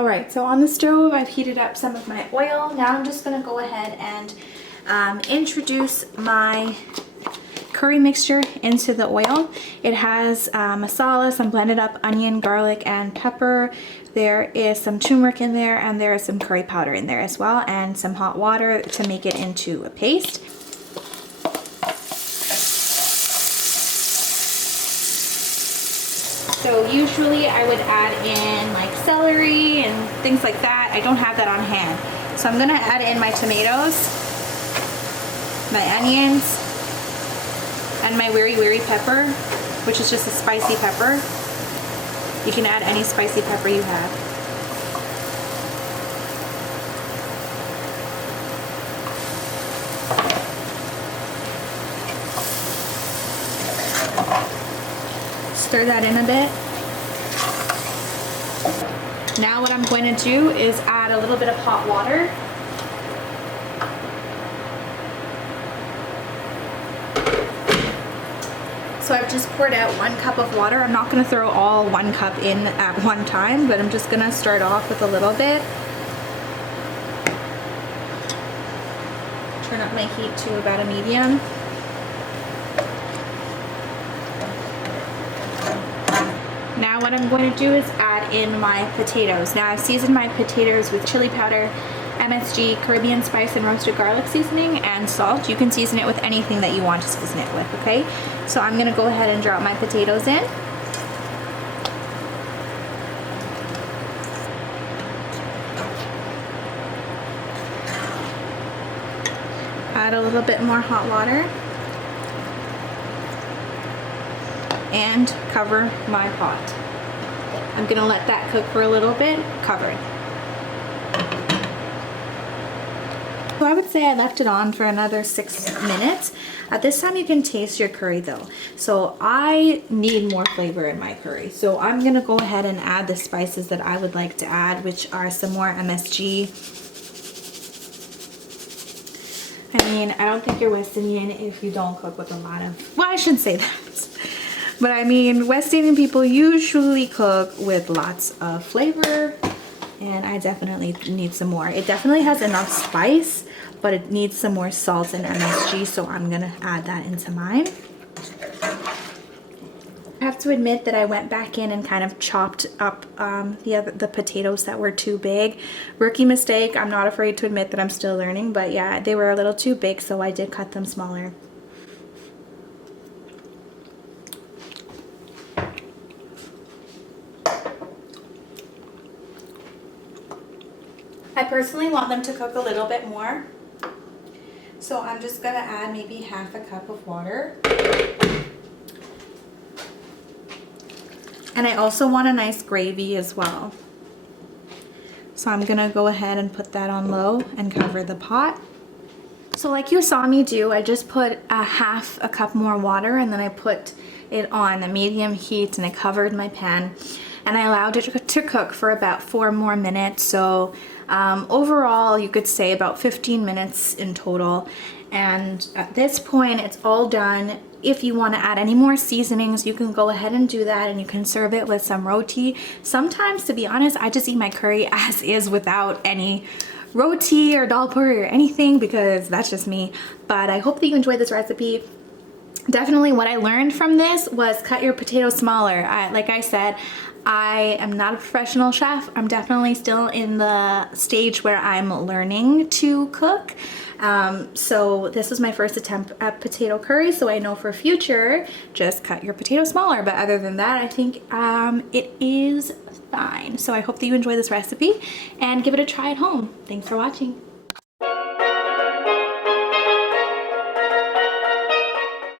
Alright, so on the stove I've heated up some of my oil. Now I'm just going to go ahead and introduce my curry mixture into the oil. It has masala, some blended up onion, garlic, and pepper. There is some turmeric in there, and there is some curry powder in there as well, and some hot water to make it into a paste. So usually I would add in like celery and things like that. I don't have that on hand. So I'm gonna add in my tomatoes, my onions, and my wiri pepper, which is just a spicy pepper. You can add any spicy pepper you have. Stir that in a bit. Now what I'm going to do is add a little bit of hot water. So I've just poured out 1 cup of water. I'm not going to throw all 1 cup in at one time, but I'm just going to start off with a little bit. Turn up my heat to about a medium. Now what I'm going to do is add in my potatoes. Now I've seasoned my potatoes with chili powder, MSG, Caribbean spice, and roasted garlic seasoning, and salt. You can season it with anything that you want to season it with, okay? So I'm gonna go ahead and drop my potatoes in. Add a little bit more hot water. And cover my pot. I'm gonna let that cook for a little bit, covered. So I would say I left it on for another 6 minutes. At this time you can taste your curry though. So I need more flavor in my curry. So I'm gonna go ahead and add the spices that I would like to add, which are some more MSG. I mean, I don't think you're West Indian if you don't cook with a lot of, well, I shouldn't say that. But I mean, West Indian people usually cook with lots of flavor, and I definitely need some more. It definitely has enough spice, but it needs some more salt and MSG, so I'm gonna add that into mine. I have to admit that I went back in and kind of chopped up the potatoes that were too big. Rookie mistake. I'm not afraid to admit that I'm still learning, but yeah, they were a little too big, so I did cut them smaller. I personally want them to cook a little bit more, so I'm just gonna add maybe half a cup of water. And I also want a nice gravy as well. So I'm gonna go ahead and put that on low and cover the pot. So like you saw me do, I just put half a cup more water, and then I put it on a medium heat, and I covered my pan, and I allowed it to cook for about 4 more minutes. So overall you could say about 15 minutes in total. And at this point it's all done. If you want to add any more seasonings, you can go ahead and do that, and you can serve it with some roti. Sometimes, to be honest, I just eat my curry as is without any roti or dal puri or anything, because that's just me. But I hope that you enjoyed this recipe. Definitely what I learned from this was cut your potatoes smaller. Like I said, I am not a professional chef. I'm definitely still in the stage where I'm learning to cook. So this was my first attempt at potato curry, so I know for future, just cut your potatoes smaller. But other than that, I think it is fine. So I hope that you enjoy this recipe and give it a try at home. Thanks for watching.